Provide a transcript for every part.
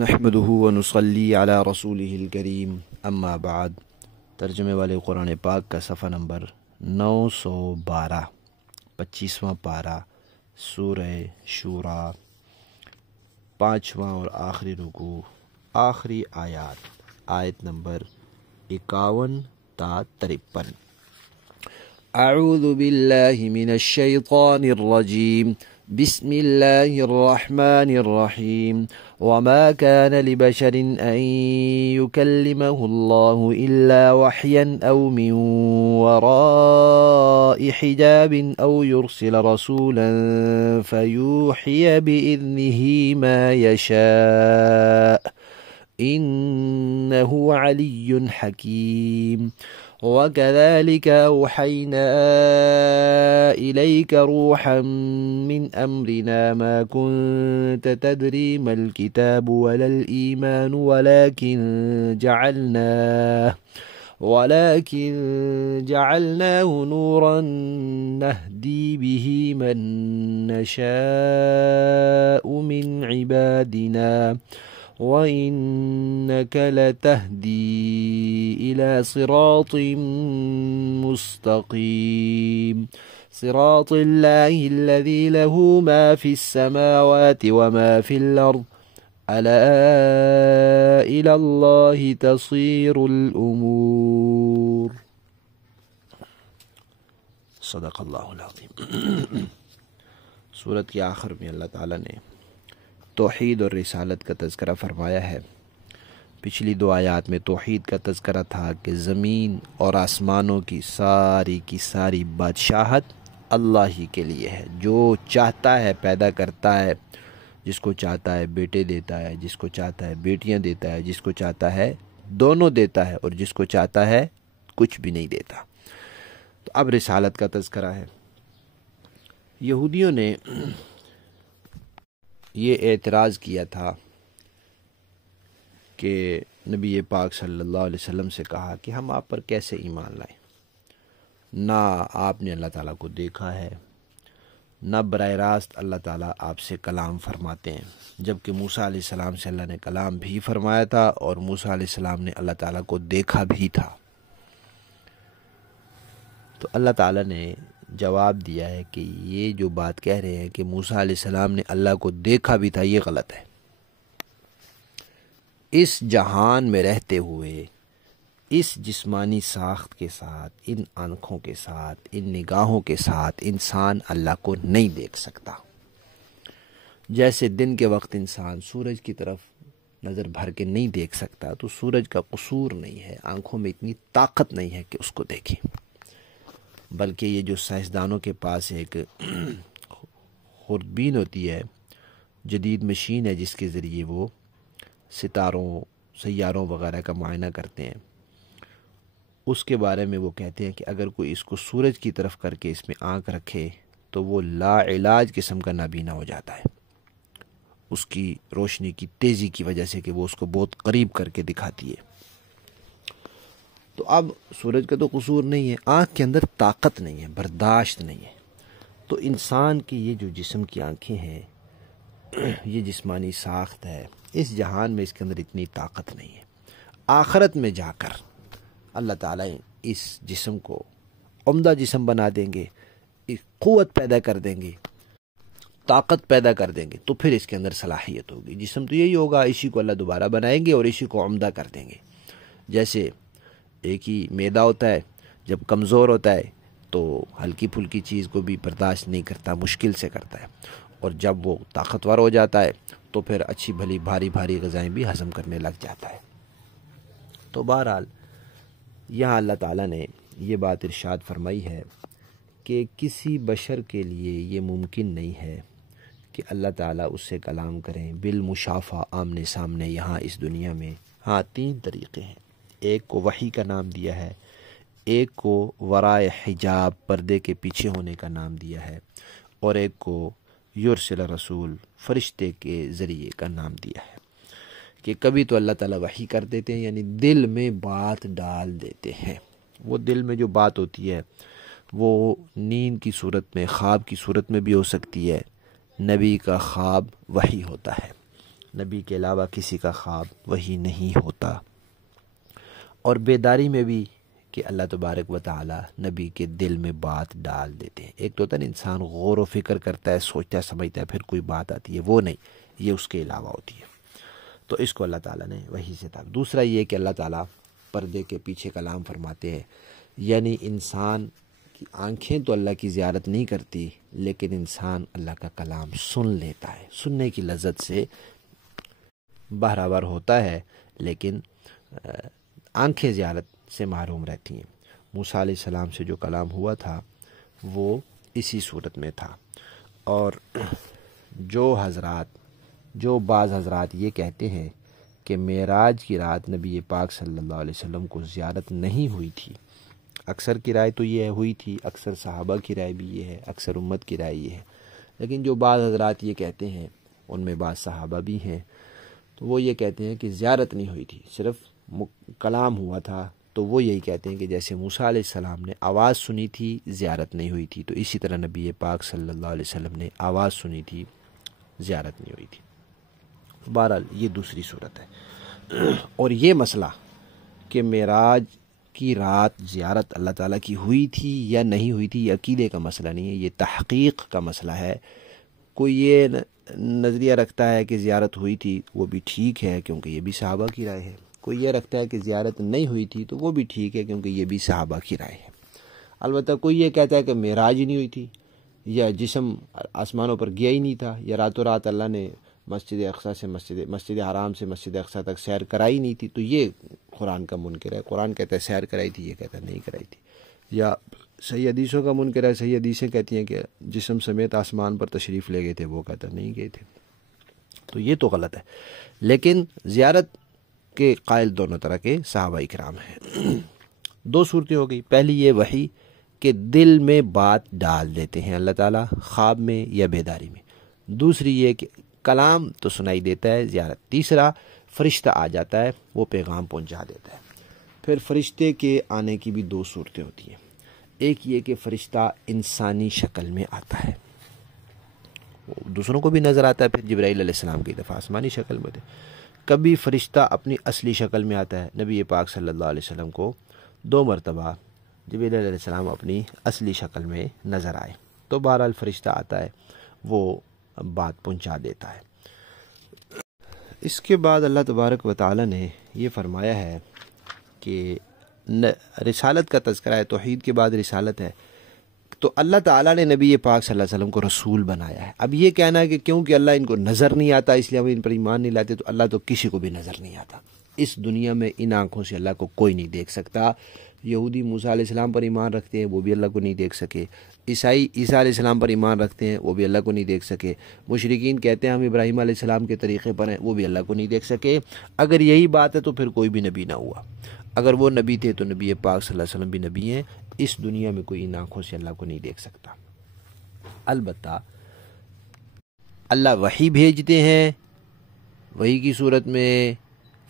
نحمدہ ونصلی علی رسولہ الکریم اما بعد۔ ترجمے والے قرآن پاک کا صفحہ نمبر 912، 25واں پارہ، سورہ شورى، 5واں اور آخری رکوع، آخری آیت نمبر 51 تا 53۔ اعوذ باللہ من الشیطان الرجیم، بسم اللہ الرحمن الرحیم۔ وما كان لبشر أن يكلمه الله إلا وحيا أو من وراء حجاب أو يرسل رسولا فيوحي بإذنه ما يشاء إنه علي حكيم۔ وكذلك أوحينا إليك روحا من أمرنا ما كنت تدري ما الكتاب ولا الإيمان ولكن جعلناه نورا نهدي به من نشاء من عبادنا وإنك لتهدي إلى صراط مستقيم، صراط الله الذي له ما في السماوات وما في الأرض ألا إلى الله تصير الأمور۔ صدق اللہ العظیم۔ سورت کے آخر میں اللہ تعالیٰ نے توحید اور رسالت کا تذکرہ فرمایا ہے۔ پچھلی دو آیات میں توحید کا تذکرہ تھا کہ زمین اور آسمانوں کی ساری بادشاہت اللہ ہی کے لیے ہے، جو چاہتا ہے پیدا کرتا ہے، جس کو چاہتا ہے بیٹے دیتا ہے، جس کو چاہتا ہے بیٹیاں دیتا ہے، جس کو چاہتا ہے دونوں دیتا ہے، اور جس کو چاہتا ہے کچھ بھی نہیں دیتا۔ تو اب رسالت کا تذکرہ ہے۔ یہودیوں نے یہ اعتراض کیا تھا کہ نبی پاک صلی اللہ علیہ وسلم سے کہا کہ ہم آپ پر کیسے ایمان لائیں، نہ آپ نے اللہ تعالیٰ کو دیکھا ہے، نہ براہ راست اللہ تعالیٰ آپ سے کلام فرماتے ہیں، جبکہ موسیٰ علیہ السلام سے اللہ نے کلام بھی فرمایا تھا اور موسیٰ علیہ السلام نے اللہ تعالیٰ کو دیکھا بھی تھا۔ تو اللہ تعالیٰ نے جواب دیا ہے کہ یہ جو بات کہہ رہے ہیں کہ موسیٰ علیہ السلام نے اللہ کو دیکھا بھی تھا، یہ غلط ہے۔ اس جہان میں رہتے ہوئے، اس جسمانی ساخت کے ساتھ، ان آنکھوں کے ساتھ، ان نگاہوں کے ساتھ انسان اللہ کو نہیں دیکھ سکتا۔ جیسے دن کے وقت انسان سورج کی طرف نظر بھر کے نہیں دیکھ سکتا، تو سورج کا قصور نہیں ہے، آنکھوں میں اتنی طاقت نہیں ہے کہ اس کو دیکھیں، بلکہ یہ جو سائنسدانوں کے پاس ایک خوردبین ہوتی ہے، جدید مشین ہے جس کے ذریعے وہ ستاروں، سیاروں وغیرہ کا معائنہ کرتے ہیں، اس کے بارے میں وہ کہتے ہیں کہ اگر کوئی اس کو سورج کی طرف کر کے اس میں آنکھ رکھے تو وہ لا علاج قسم کا نابینا ہو جاتا ہے، اس کی روشنی کی تیزی کی وجہ سے کہ وہ اس کو بہت قریب کر کے دکھاتی ہے۔ تو اب سورج کا تو قصور نہیں ہے، آنکھ کے اندر طاقت نہیں ہے، برداشت نہیں ہے۔ تو انسان کی یہ جو جسم کی آنکھیں ہیں، یہ جسمانی ساخت ہے، اس جہان میں اس کے اندر اتنی طاقت نہیں ہے۔ آخرت میں جا کر اللہ تعالیٰ اس جسم کو عمدہ جسم بنا دیں گے، قوت پیدا کر دیں گے، طاقت پیدا کر دیں گے، تو پھر اس کے اندر صلاحیت ہوگی۔ جسم تو یہی ہوگا، اسی کو اللہ دوبارہ بنائیں گے اور اسی کو عمدہ کر دیں گے۔ جیسے ایک ہی معدہ ہوتا ہے، جب کمزور ہوتا ہے تو ہلکی پھلکی چیز کو بھی برداشت نہیں کرتا، مشکل سے کرتا ہے، اور جب وہ طاقتور ہو جاتا ہے تو پھر اچھی بھلی بھاری غذائیں بھی ہضم کرنے لگ جاتا ہے۔ تو بہرحال یہاں اللہ تعالیٰ نے یہ بات ارشاد فرمائی ہے کہ کسی بشر کے لیے یہ ممکن نہیں ہے کہ اللہ تعالیٰ اس سے کلام کریں بالمشافہ، آمنے سامنے، یہاں اس دنیا میں۔ ہاں، 3 طریقے ہیں، ایک کو وحی کا نام دیا ہے، ایک کو ورائے حجاب، پردے کے پیچھے ہونے کا نام دیا ہے، اور ایک کو یرسل رسول، فرشتے کے ذریعے کا نام دیا ہے۔ کہ کبھی تو اللہ تعالیٰ وحی کر دیتے ہیں، یعنی دل میں بات ڈال دیتے ہیں۔ وہ دل میں جو بات ہوتی ہے وہ نیند کی صورت میں، خواب کی صورت میں بھی ہو سکتی ہے۔ نبی کا خواب وحی ہوتا ہے، نبی کے علاوہ کسی کا خواب وہی نہیں ہوتا۔ اور بیداری میں بھی کہ اللہ تبارک و تعالی نبی کے دل میں بات ڈال دیتے ہیں۔ ایک تو ہوتا ہے نا انسان غور و فکر کرتا ہے، سوچتا ہے، سمجھتا ہے، پھر کوئی بات آتی ہے، وہ نہیں، یہ اس کے علاوہ ہوتی ہے۔ تو اس کو اللہ تعالیٰ نے وحی سے تھا۔ دوسرا یہ کہ اللہ تعالیٰ پردے کے پیچھے کلام فرماتے ہیں، یعنی انسان کی آنکھیں تو اللہ کی زیارت نہیں کرتی، لیکن انسان اللہ کا کلام سن لیتا ہے، سننے کی لذت سے بہرہور ہوتا ہے، لیکن آنکھیں زیارت سے محروم رہتی ہیں۔ موسیٰ علیہ السلام سے جو کلام ہوا تھا وہ اسی صورت میں تھا۔ اور جو بعض حضرات یہ کہتے ہیں کہ معراج کی رات نبی پاک صلی اللہ علیہ وسلم کو زیارت نہیں ہوئی تھی، اکثر کی رائے تو یہ ہوئی تھی، اکثر صحابہ کی رائے بھی یہ ہے، اکثر امت کی رائے یہ ہے، لیکن جو بعض حضرات یہ کہتے ہیں، ان میں بعض صحابہ بھی ہیں، تو وہ یہ کہتے ہیں کہ زیارت نہیں ہوئی تھی، صرف کلام ہوا تھا۔ تو وہ یہی کہتے ہیں کہ جیسے موسیٰ علیہ السلام نے آواز سنی تھی، زیارت نہیں ہوئی تھی، تو اسی طرح نبی پاک صلی اللہ علیہ وسلم نے آواز سنی تھی، زیارت نہیں ہوئی تھی۔ بہرحال یہ دوسری صورت ہے۔ اور یہ مسئلہ کہ معراج کی رات زیارت اللہ تعالیٰ کی ہوئی تھی یا نہیں ہوئی تھی، یہ عقیدے کا مسئلہ نہیں ہے، یہ تحقیق کا مسئلہ ہے۔ کوئی یہ نظریہ رکھتا ہے کہ زیارت ہوئی تھی، وہ بھی ٹھیک ہے کیونکہ یہ بھی صحابہ کی رائے ہے۔ کوئی یہ رکھتا ہے کہ زیارت نہیں ہوئی تھی، تو وہ بھی ٹھیک ہے کیونکہ یہ بھی صحابہ کی رائے ہے۔ البتہ کوئی یہ کہتا ہے کہ معراج ہی نہیں ہوئی تھی، یا جسم آسمانوں پر گیا ہی نہیں تھا، یا راتوں رات اللہ نے مسجد اقصیٰ سے مسجد حرام سے مسجد اقصیٰ تک سیر کرائی نہیں تھی، تو یہ قرآن کا منکر ہے۔ قرآن کہتا ہے سیر کرائی تھی، یہ کہتا ہے نہیں کرائی تھی۔ یا صحیح حدیثوں کا منکر ہے، صحیح حدیثیں کہتی ہیں کہ جسم سمیت آسمان پر تشریف لے گئے تھے، وہ کہتا ہے نہیں گئے تھے، تو یہ تو غلط ہے۔ لیکن زیارت کے قائل دونوں طرح کے صحابہ اکرام ہیں۔ دو صورتیں ہو گئی، پہلی یہ وحی کہ دل میں بات ڈال دیتے ہیں اللہ تعالیٰ خواب میں یا بیداری میں، دوسری یہ کہ کلام تو سنائی دیتا ہے زیارت، تیسرا فرشتہ آ جاتا ہے، وہ پیغام پہنچا دیتا ہے۔ پھر فرشتے کے آنے کی بھی دو صورتیں ہوتی ہیں، ایک یہ کہ فرشتہ انسانی شکل میں آتا ہے، دوسروں کو بھی نظر آتا ہے، پھر جبرائیل علیہ السلام کی دفعہ آسمانی شکل میں تھے۔ کبھی فرشتہ اپنی اصلی شکل میں آتا ہے، نبی پاک صلی اللہ علیہ وسلم کو 2 مرتبہ جبرائیل علیہ السلام اپنی اصلی شکل میں نظر آئے، تو بہرحال فرشتہ آتا ہے، وہ بات پہنچا دیتا ہے۔ اس کے بعد اللہ تبارک و تعالی نے یہ فرمایا ہے کہ رسالت کا تذکرہ ہے، توحید کے بعد رسالت ہے، تو اللہ تعالیٰ نے نبی پاک صلی اللہ علیہ وسلم کو رسول بنایا ہے۔ اب یہ کہنا ہے کہ کیونکہ اللہ ان کو نظر نہیں آتا اس لیے ہم ان پر ایمان نہیں لاتے، تو اللہ تو کسی کو بھی نظر نہیں آتا۔ اس دنیا میں ان آنکھوں سے اللہ کو کوئی نہیں دیکھ سکتا۔ یہودی موسیٰ علیہ السلام پر ایمان رکھتے ہیں، وہ بھی اللہ کو نہیں دیکھ سکے۔ عیسائی عیسیٰ علیہ السلام پر ایمان رکھتے ہیں، وہ بھی اللہ کو نہیں دیکھ سکے۔ مشرکین کہتے ہیں ہم ابراہیم علیہ السلام کے طریقے پر ہیں، وہ بھی اللہ کو نہیں دیکھ سکے۔ اگر یہی بات ہے تو پھر کوئی بھی نبی نہ ہوا۔ اگر وہ نبی تھے تو نبی پاک صلی اللہ علیہ وسلم بھی نبی ہیں۔ اس دنیا میں کوئی ان آنکھوں سے اللہ کو نہیں دیکھ سکتا۔ البتہ اللہ وحی بھیجتے ہیں، وحی کی صورت میں،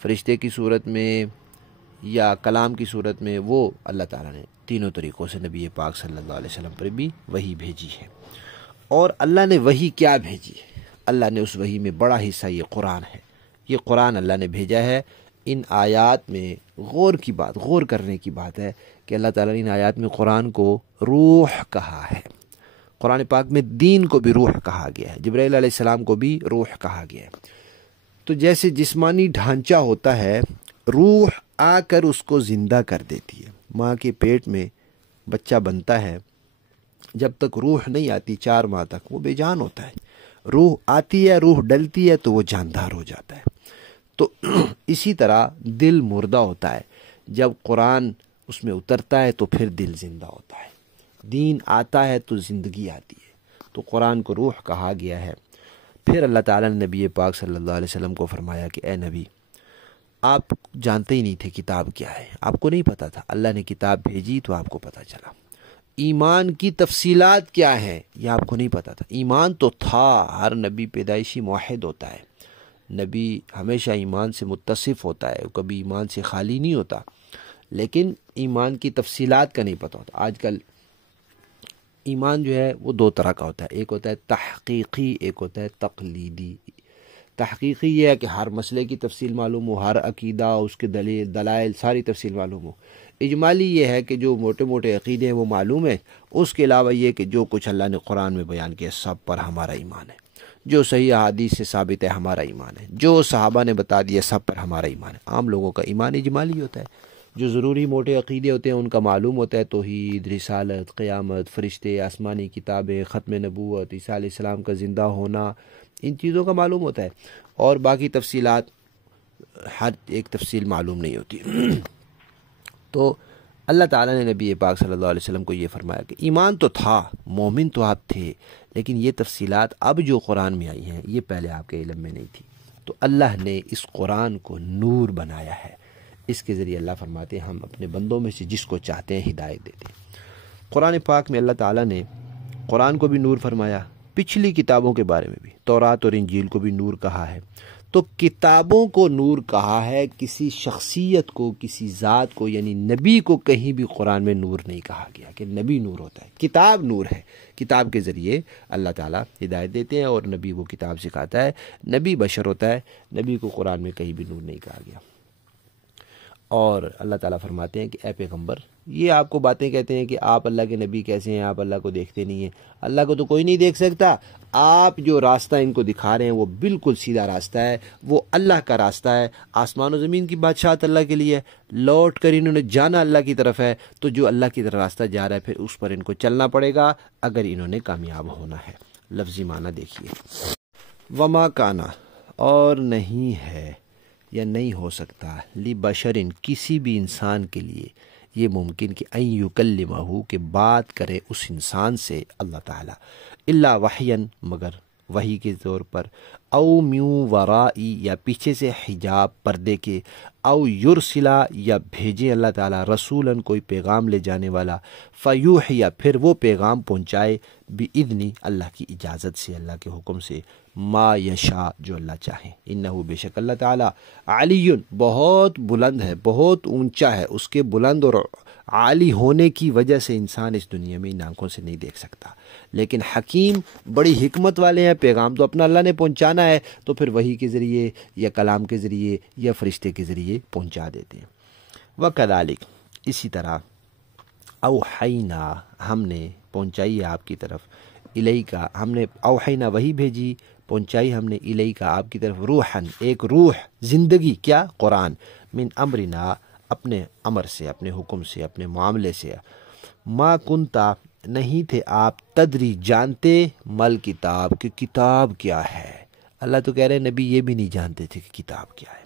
فرشتے کی صورت میں یا کلام کی صورت میں، وہ اللہ تعالیٰ نے تینوں طریقوں سے نبی پاک صلی اللہ علیہ وسلم پر بھی وحی بھیجی ہے۔ اور اللہ نے وحی کیا بھیجی ہے؟ اللہ نے اس وحی میں بڑا حصہ یہ قرآن ہے، یہ قرآن اللہ نے بھیجا ہے۔ ان آیات میں غور کرنے کی بات ہے کہ اللہ تعالیٰ نے ان آیات میں قرآن کو روح کہا ہے۔ قرآن پاک میں دین کو بھی روح کہا گیا ہے، جبرائیل علیہ السلام کو بھی روح کہا گیا ہے۔ تو جیسے جسمانی ڈھانچہ ہوتا ہے، روح آ کر اس کو زندہ کر دیتی ہے۔ ماں کے پیٹ میں بچہ بنتا ہے، جب تک روح نہیں آتی 4 ماہ تک وہ بے جان ہوتا ہے۔ روح آتی ہے، روح ڈلتی ہے تو وہ جاندار ہو جاتا ہے۔ تو اسی طرح دل مردہ ہوتا ہے، جب قرآن اس میں اترتا ہے تو پھر دل زندہ ہوتا ہے، دین آتا ہے تو زندگی آتی ہے۔ تو قرآن کو روح کہا گیا ہے۔ پھر اللہ تعالیٰ نے نبی پاک صلی اللہ علیہ وسلم کو فرمایا کہ اے نبی، آپ جانتے ہی نہیں تھے کتاب کیا ہے، آپ کو نہیں پتا تھا، اللہ نے کتاب بھیجی تو آپ کو پتہ چلا۔ ایمان کی تفصیلات کیا ہیں یہ آپ کو نہیں پتا تھا، ایمان تو تھا، ہر نبی پیدائشی موحد ہوتا ہے، نبی ہمیشہ ایمان سے متصف ہوتا ہے، کبھی ایمان سے خالی نہیں ہوتا، لیکن ایمان کی تفصیلات کا نہیں پتہ ہوتا۔ آج کل ایمان جو ہے وہ 2 طرح کا ہوتا ہے، ایک ہوتا ہے تحقیقی، ایک ہوتا ہے تقلیدی۔ تحقیقی یہ ہے کہ ہر مسئلے کی تفصیل معلوم ہو، ہر عقیدہ اس کے دلائل ساری تفصیل معلوم ہو۔ اجمالی یہ ہے کہ جو موٹے موٹے عقیدے ہیں وہ معلوم ہے، اس کے علاوہ یہ کہ جو کچھ اللہ نے قرآن میں بیان کیا سب پر ہمارا ایمان ہے، جو صحیح احادیث سے ثابت ہے ہمارا ایمان ہے، جو صحابہ نے بتا دیا سب پر ہمارا ایمان ہے۔ عام لوگوں کا ایمان اجمالی ہوتا ہے، جو ضروری موٹے عقیدے ہوتے ہیں ان کا معلوم ہوتا ہے، توحید، رسالت، قیامت، فرشتے، آسمانی کتابیں، ختم نبوت، عیسیٰ علیہ السلام کا زندہ ہونا، ان چیزوں کا معلوم ہوتا ہے، اور باقی تفصیلات ہر ایک تفصیل معلوم نہیں ہوتی۔ تو اللہ تعالیٰ نے نبی پاک صلی اللہ علیہ وسلم کو یہ فرمایا کہ ایمان تو تھا، مومن تو آپ تھے، لیکن یہ تفصیلات اب جو قرآن میں آئی ہیں یہ پہلے آپ کے علم میں نہیں تھی۔ تو اللہ نے اس قرآن کو نور بنایا ہے، اس کے ذریعے اللہ فرماتے ہیں ہم اپنے بندوں میں سے جس کو چاہتے ہیں ہدایت دیتے ہیں۔ قرآن پاک میں اللہ تعالیٰ نے قرآن کو بھی نور فرمایا، پچھلی کتابوں کے بارے میں بھی، تورات اور انجیل کو بھی نور کہا ہے۔ تو کتابوں کو نور کہا ہے، کسی شخصیت کو، کسی ذات کو، یعنی نبی کو کہیں بھی قرآن میں نور نہیں کہا گیا کہ نبی نور ہوتا ہے۔ کتاب نور ہے، کتاب کے ذریعے اللہ تعالیٰ ہدایت دیتے ہیں اور نبی وہ کتاب سکھاتا ہے۔ نبی بشر ہوتا ہے، نبی کو قرآن میں کہیں بھی نور نہیں کہا گیا۔ اور اللہ تعالیٰ فرماتے ہیں کہ اے پیغمبر، یہ آپ کو باتیں کہتے ہیں کہ آپ اللہ کے نبی کیسے ہیں، آپ اللہ کو دیکھتے نہیں ہیں۔ اللہ کو تو کوئی نہیں دیکھ سکتا، آپ جو راستہ ان کو دکھا رہے ہیں وہ بالکل سیدھا راستہ ہے، وہ اللہ کا راستہ ہے۔ آسمان و زمین کی بادشاہت اللہ کے لیے، لوٹ کر انہوں نے جانا اللہ کی طرف ہے، تو جو اللہ کی طرف راستہ جا رہا ہے پھر اس پر ان کو چلنا پڑے گا اگر انہوں نے کامیاب ہونا ہے۔ لفظی معنی دیکھیے، وما کانا، اور نہیں ہے یا نہیں ہو سکتا، لبشرن، کسی بھی انسان کے لیے یہ ممکن کہ ان یکلمہ، کہ بات کرے اس انسان سے اللہ تعالیٰ، الا وحیاً، مگر وحی کے طور پر، او میوں ورائی، یا پیچھے سے حجاب پردے کے، او یرسلا، یا بھیجے اللہ تعالیٰ رسولاً، کوئی پیغام لے جانے والا، فیوحی، پھر وہ پیغام پہنچائے، بِإِذْنِ، اللہ کی اجازت سے، اللہ کے حکم سے، ما یشاء، جو اللہ چاہے، انہو، بے شک اللہ تعالیٰ، علی، بہت بلند ہے، بہت اونچا ہے، اس کے بلند اور عالی ہونے کی وجہ سے انسان اس دنیا میں ان آنکھوں سے نہیں دیکھ سکتا، لیکن حکیم، بڑی حکمت والے ہیں، پیغام تو اپنا اللہ نے پہنچانا ہے تو پھر وحی کے ذریعے یا کلام کے ذریعے یا فرشتے کے ذریعے پہنچا دیتے ہیں۔ وَكَذَلِكَ، اسی طرح، اوحینا، ہم نے پہنچائی ہے آپ کی طرف، الیکا، ہم نے اوحینا وحی بھیجی، پہنچائی ہم نے الیکا آپ کی طرف، روحاً، ایک روح، زندگی، کیا؟ قرآن، من امرنا، اپنے امر سے، اپنے حکم سے، اپنے معاملے سے، ما کنتا، نہیں تھے آپ، تدری، جانتے، مل کتاب، کہ کتاب کیا ہے۔ اللہ تو کہہ رہے ہیں نبی یہ بھی نہیں جانتے تھے کہ کتاب کیا ہے،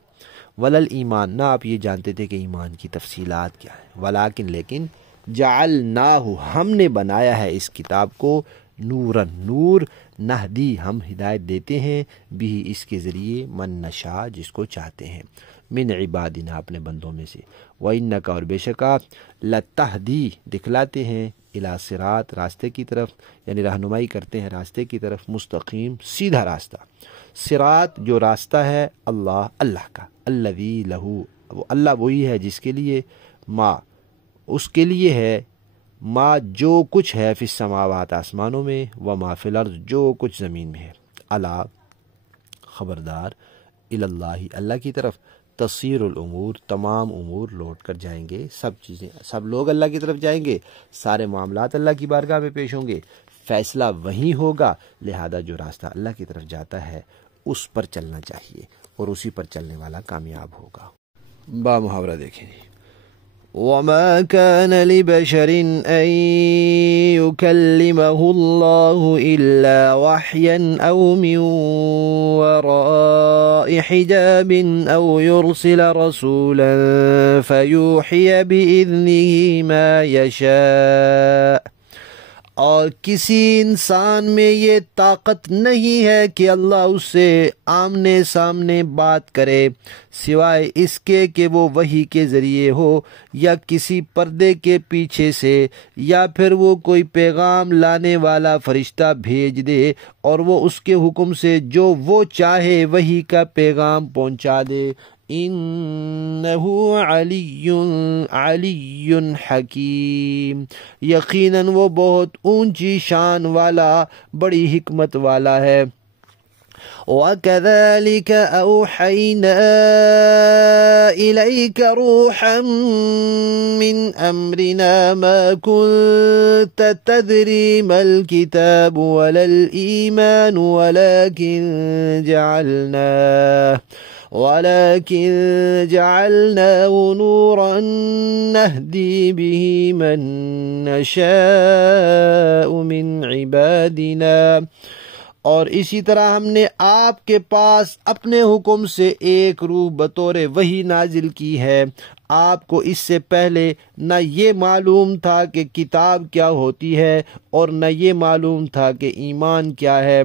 ولل ایمان، نہ آپ یہ جانتے تھے کہ ایمان کی تفصیلات کیا ہے، ولیکن، لیکن، جعلناہ، ہم نے بنایا ہے اس کتاب کو، نوراً، نور، نہدی، ہم ہدایت دیتے ہیں، بھی، اس کے ذریعے، من نشاء، جس کو چاہتے ہیں، من عبادنا، اپنے بندوں میں سے، وَإِنَّكَ، اور بے شک آپ، لَتَہْدِی، دکھلاتے ہیں، الی صراط، راستے کی طرف، یعنی رہنمائی کرتے ہیں راستے کی طرف، مستقیم، سیدھا راستہ، صراط، جو راستہ ہے، اللہ کا، الذی لہو، وہ اللہ وہی ہے جس کے لیے، ما، اس کے لیے ہے، ما، جو کچھ ہے، فی السماوات، آسمانوں میں، وما فی الارض، جو کچھ زمین میں ہے، الا، خبردار، اللہ، اللہ کی طرف، تصیر الامور، تمام امور لوٹ کر جائیں گے، سب چیزیں، سب لوگ اللہ کی طرف جائیں گے، سارے معاملات اللہ کی بارگاہ میں پیش ہوں گے، فیصلہ وہی ہوگا، لہذا جو راستہ اللہ کی طرف جاتا ہے اس پر چلنا چاہیے اور اسی پر چلنے والا کامیاب ہوگا۔ با محاورہ دیکھیں، وَمَا كَانَ لِبَشَرٍ أَن يُكَلِّمَهُ اللَّهُ إِلَّا وَحْيًا أَوْ مِن وَرَاءِ حِجَابٍ أَوْ يُرْسِلَ رَسُولًا فَيُوحِيَ بِإِذْنِهِ مَا يَشَاءُ، اور کسی انسان میں یہ طاقت نہیں ہے کہ اللہ اس سے آمنے سامنے بات کرے سوائے اس کے کہ وہ وحی کے ذریعے ہو، یا کسی پردے کے پیچھے سے، یا پھر وہ کوئی پیغام لانے والا فرشتہ بھیج دے اور وہ اس کے حکم سے جو وہ چاہے وحی کا پیغام پہنچا دے، انہو علی حکیم، یقیناً وہ بہت اونچی شان والا، بڑی حکمت والا ہے۔ وَكَذَلِكَ أَوْحَيْنَا إِلَيْكَ رُوحًا مِّنْ أَمْرِنَا مَا كُنْتَ تَدْرِي مَا الْكِتَابُ وَلَا الْإِيمَانُ ولكن جعلناه نورا نهدي به من نشاء من عبادنا، اور اسی طرح ہم نے آپ کے پاس اپنے حکم سے ایک روح بطور وحی نازل کی ہے۔ آپ کو اس سے پہلے نہ یہ معلوم تھا کہ کتاب کیا ہوتی ہے اور نہ یہ معلوم تھا کہ ایمان کیا ہے،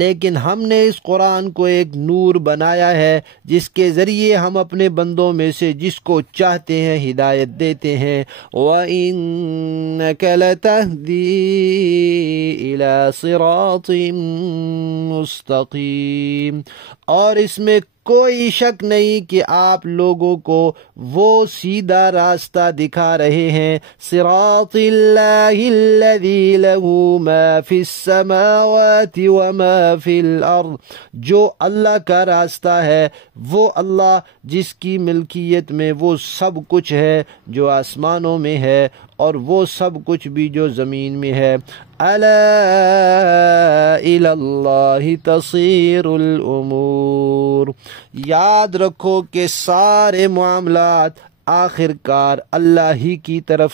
لیکن ہم نے اس قرآن کو ایک نور بنایا ہے جس کے ذریعے ہم اپنے بندوں میں سے جس کو چاہتے ہیں ہدایت دیتے ہیں۔ وَإِنَّكَ لَتَهْدِي إِلَى صِرَاطٍ مُسْتَقِيمٍ، اور اس میں کوئی شک نہیں کہ آپ لوگوں کو وہ سیدھا راستہ دکھا رہے ہیں۔ صراط اللہ الذی لہ ما فی السماوات وما فی الارض، جو اللہ کا راستہ ہے وہ اللہ جس کی ملکیت میں وہ سب کچھ ہے جو آسمانوں میں ہے اور وہ سب کچھ بھی جو زمین میں ہے۔ الا الی اللہ تصیر الامور، یاد رکھو کہ سارے معاملات آخر کار اللہ ہی کی طرف